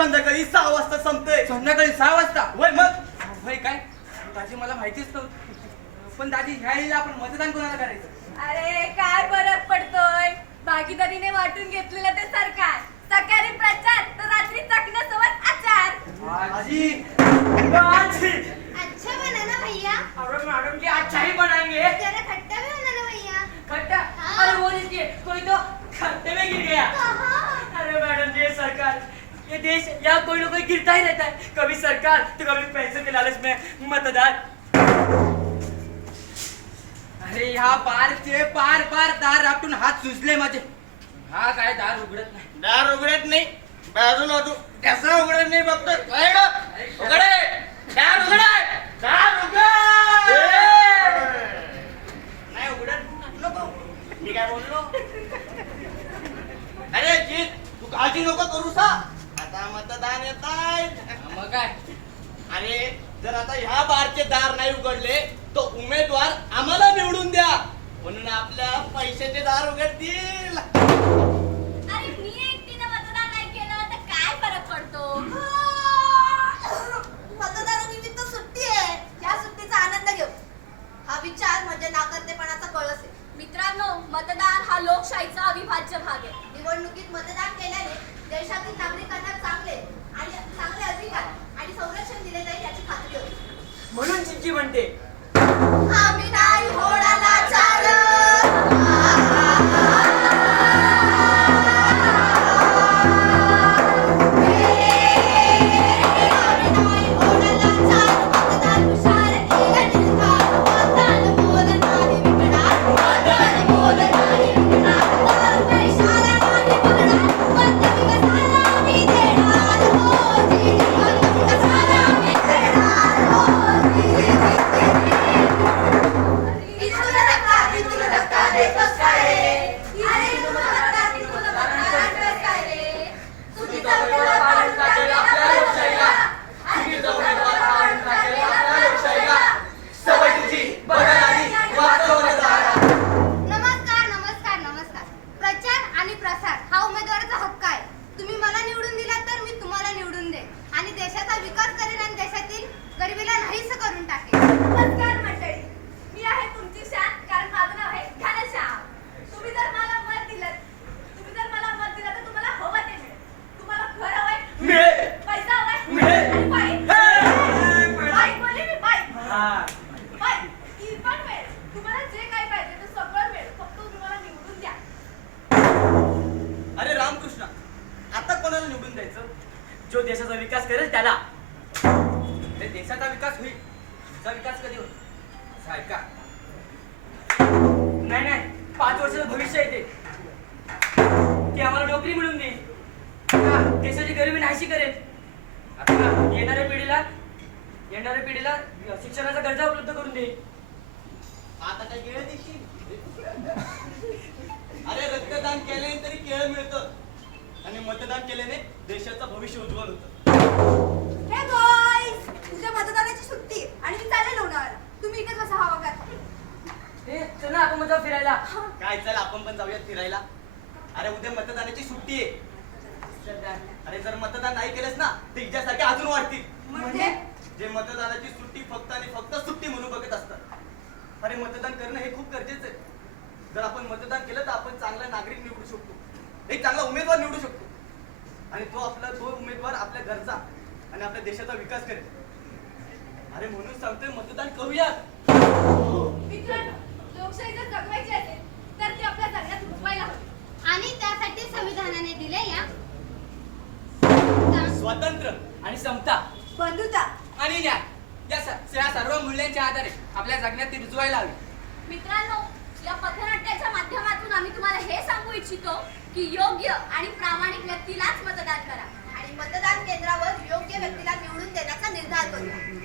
संध्याकाळी सहा वाजता संपतोय. संध्याकाळी सहा वाजता. वय मग? वय काय? दादी मला माहितीच नव्हतं. पण दादी ह्या आपण मतदान कोणाला करायचं? अरे काय बर देश या कोई ना कोई गिरता ही रहता है। कभी सरकार तो कभी पैसे के लालच में मतदान। अरे यहाँ पार के पार पार दार आपटून हात सुजले मजे हा काय दार उघडत नाही? दार उघडत नाही बाजूला तू कसं उघडत नाही बघतो उघडे दार उघड दार उघड! नाही उघडत. मी काय बोललो? अरे जी तू काळजी नको करू सा दार येत मग काय? अरे जर आता ह्या बारचे दार नाही उघडले तर उमेदवार आम्हाला निवडून द्या. म्हणून आपल्या पैशाचे दार उघडतील. day. देशाचा विकास करेल त्याला. देशाचा विकास होईल. तुमचा विकास कधी होईल? ऐका. नाही नाही. पाच वर्षाचं भविष्य आहे ते. आम्हाला नोकरी मिळून देईल. देशाची गरिबी नाहीशी करेल. आता येणाऱ्या पिढीला येणाऱ्या पिढीला शिक्षणाचा दर्जा उपलब्ध करून देईल. आता काय केळ देशील? अरे रक्तदान केले तरी केळ मिळतं. आणि मतदान केल्याने देशाचं भविष्य उज्ज्वल होतं. हे बॉयज तुझ्या मतदानाची सुट्टी आणि मी चालले लोणावळा तुम्ही इथेच बसा हवा का हे चल ना आपण फिरायला. काय चल आपण पण जाऊयात फिरायला. अरे उद्या मतदानाची सुट्टी आहे. अरे जर मतदान नाही केलंस ना तर हिच्यासारखे अजून वाढतील. म्हणजे? जे मतदानाची सुट्टी फक्त आणि फक्त सुट्टी म्हणून बघत असतात. अरे मतदान करणं हे खूप गरजेचं आहे. जर आपण मतदान केलं तर आपण चांगला नागरिक निवडू शकतो. एक चांगला उमेदवार निवडू शकतो. आणि तो आपला तो उमेदवार आपल्या गरजा आणि आपल्या देशाचा विकास करेल. अरे म्हणून सांगतोय मतदान करूयात. मित्रांनो लोकशाही जर जगवायची असेल तर ती आपल्या जगण्यात रुजवायला हवी. आणि त्यासाठी संविधानाने दिले या स्वातंत्र्य आणि समता. बंधुता. आणि न्याय. या स- या सर्व मूल्यांच्या आधारे आपल्या जगण्यात ती रुजवायला हवी. मित्रांनो या पथनाट्याच्या माध्यमातून आम्ही तुम्हाला हे सांगू इच्छितो की योग्य आणि प्रामाणिक व्यक्तीलाच मतदान करा. आणि मतदान केंद्रावर योग्य व्यक्तीला निवडून देण्याचा निर्धार करूया.